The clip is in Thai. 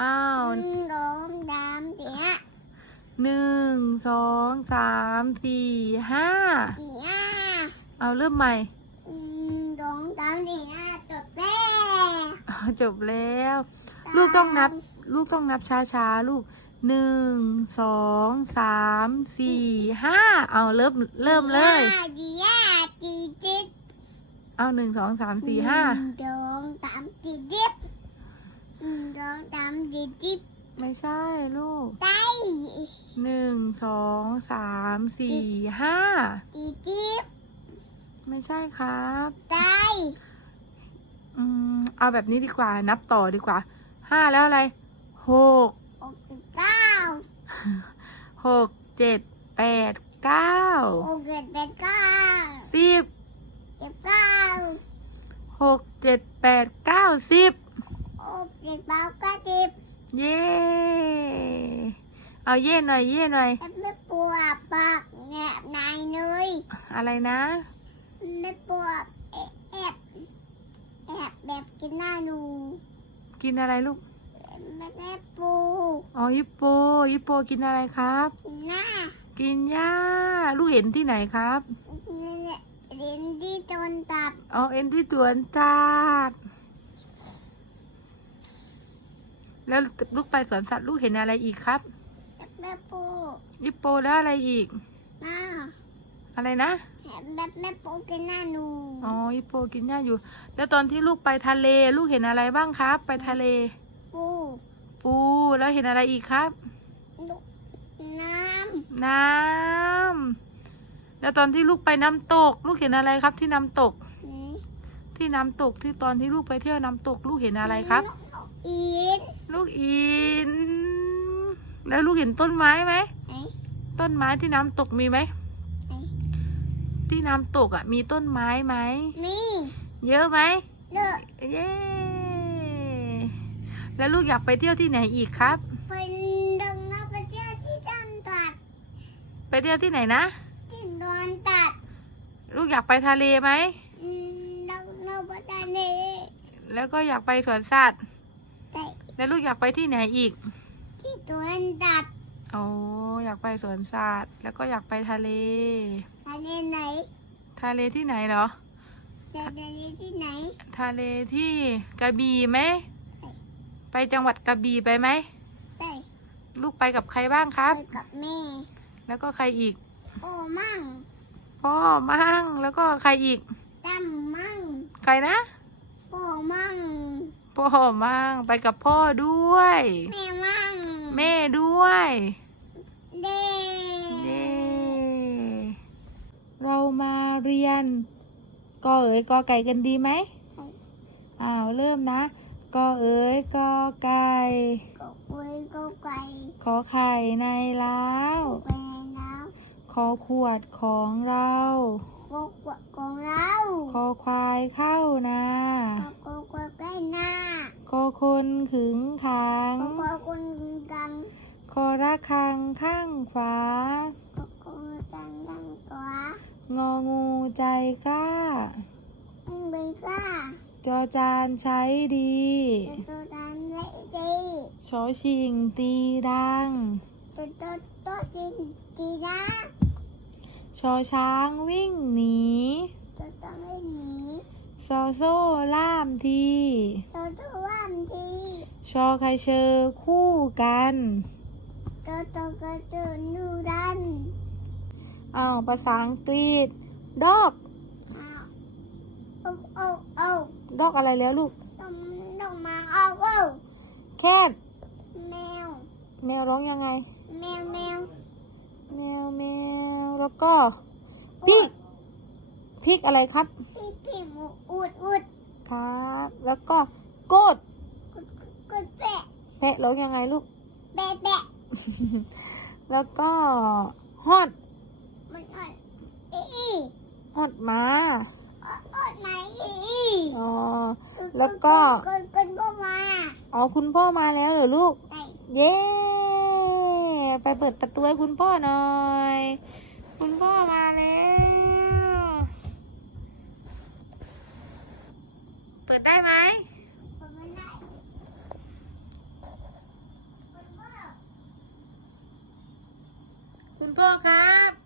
อ้าวหนึ่งสองสามสี่ห้าหนึ่งสองสามสี่ห้าสี่ห้าเอาเริ่มใหม่หนึ่งสองสามสี่ห้าจบแล้วอ้าวจบแล้ว ลูกต้องนับ ลูกต้องนับช้าๆลูกหนึ่งสองสามสี่ห้าเอาเริ่มเริ่มเลยสี่ห้าสี่สิบเอาหนึ่งสองสามสี่ห้าหนึ่งสองสามสี่สิบหนึ่งส องสามสี่สิบไม่ใช่ลูกได้หนึ่งสองสามสี่ห้าสี่สิบไม่ใช่ครับได้อืมเอาแบบนี้ดีกว่านับต่อดีกว่าห้าแล้วอะไรหกหกสิบเก้าหกเจ็ดแปดเก้าหกสิบแปดเก้าสิบสิบเก้าหกเจ็ดแปดเก้าสิบ หกสิบเก้าเก้าสิบเย้เอาเย่หน่อยเย่หน่อยแล้วไม่ปวดปากแนบในเลยอะไรนะไม่ปวดแอบแอบแอบแบบกินหน้าหนูกินอะไรลูกไม่ได้ปูอ๋อยิปโปยิปโปกินอะไรครับกินหน้ากินหญ้าลูกเห็นที่ไหนครับนี่แหละเรียนที่โดนตัดอ๋อเอ็นที่สวนจัด แล้วลูกไปสวนสัตว์ลูกเห็นอะไรอีกครับแบบแม่ปูยิปโปแล้วอะไรอีกหน้าอะไรนะแบบแม่ปูกินหน้าหนูอ๋อยิปโปกินหญ้าอยู่ แล้วตอนที่ลูกไปทะเล ลูกเห็นอะไรบ้างครับ ไปทะเล ปูปูแล้วเห็นอะไรอีกครับ ลูกน้น้ำแล้วตอนที่ลูกไปน้ำตก ลูกเห็นอะไรครับที่น้ำตกำนี่ที่น้ำตกที่ตอนที่ลูกไปเที่ยวน้ำตก ลูกเห็นอะไรครับ อีนลูกอิน แล้วลูกเห็นต้นไม้ไหมไอ้ต้นไม้ที่น้ำตกมีไหมไอ้ที่น้ำตกอะมีต้นไม้ไหมนี่เยอะไหมเลือกเย้ แล้วลูกอยากไปเที่ยวที่ไหนอีกครับเป็นดงนกกระเจ้าที่โดนตัดไปเที่ยวที่ไหนนะ ที่โดนตัดลูกอยากไปทะเลไหมอืมดงนกกระเจ้านี่แล้วก็อยากไปสวนสัตว์ แต่แล้วลูกอยากไปที่ไหนอีก ที่โดนตัดโอ้อยากไปสวนสัตว์แล้วก็อยากไปทะเล ทะเลไหนทะเลที่ไหนเหรอทะเลที่ไหน ทะเลที่กระบี่ไหมไปจังหวัดกระบี่ไปไหมแต่ลูกไปกับใครบ้างครับไปกับแม่แล้วก็ใครอีก โอ้มั่งพ่อมั่งแล้วก็ใครอีกจำมั่งใครนะ โอ้มั่ง พ่อมั่งไปกับพ่อด้วย แม่มั่งแม่ด้วยเด้เย้เรามาเรียนกอเอ๋ยกอไก่กันดีไหมอ้าวเริ่มนะกอเอ๋ยกอไก่ก็คุยก็ไก่ขอไข่ในเล้าวไปแล้วขอขวดของเราก็กดของเรา ขอควายเข้านาก็ก็ก็ใกล้หน้า ขอคนขึงขัง ก็ก็คนกันขอระฆังข้างขวา ก็ก็กันกันกว่างองูใจกล้า มึงเป็นกล้าจอจานใช้ดี จะตัวดันเละดีชอชิงตีดัง จะตัวตัวจริงจีนะชอช้างวิ่งหนี จะต้องไม่หนีซ อโซ่ล่ามทีตัวตัวว่ามทีชอไคเชอคู่กันตัวตัวก็ตัวนูดันอ้าวภาษาอังกฤษดอกอ้าวโอ้โอ้โอ้ดอกอะไรแล้วลูกต้องต้องมาเอาโอ้แคทแมว แมวร้องยังไง แมวแมวแมวแมวแล้วก็พริก พริกอะไรครับพี่พี่หมูอุดอุดครับ แล้วก็โกดกดกดแปะแพะร้องยังไงลูก แปะแปะแล้วก็ฮอดมันอ่อนอีอีฮอดหมาอ่อนอ่อนไหนอีอีอ๋อ แล้วก็ กดกดพวกมาอ๋อคุณพ่อมาแล้วเหรอลูกไก่เย้ ไปเปิดประตูให้คุณพ่อหน่อย คุณพ่อมาแล้ว ดได้ไหมคุณพ่อครับ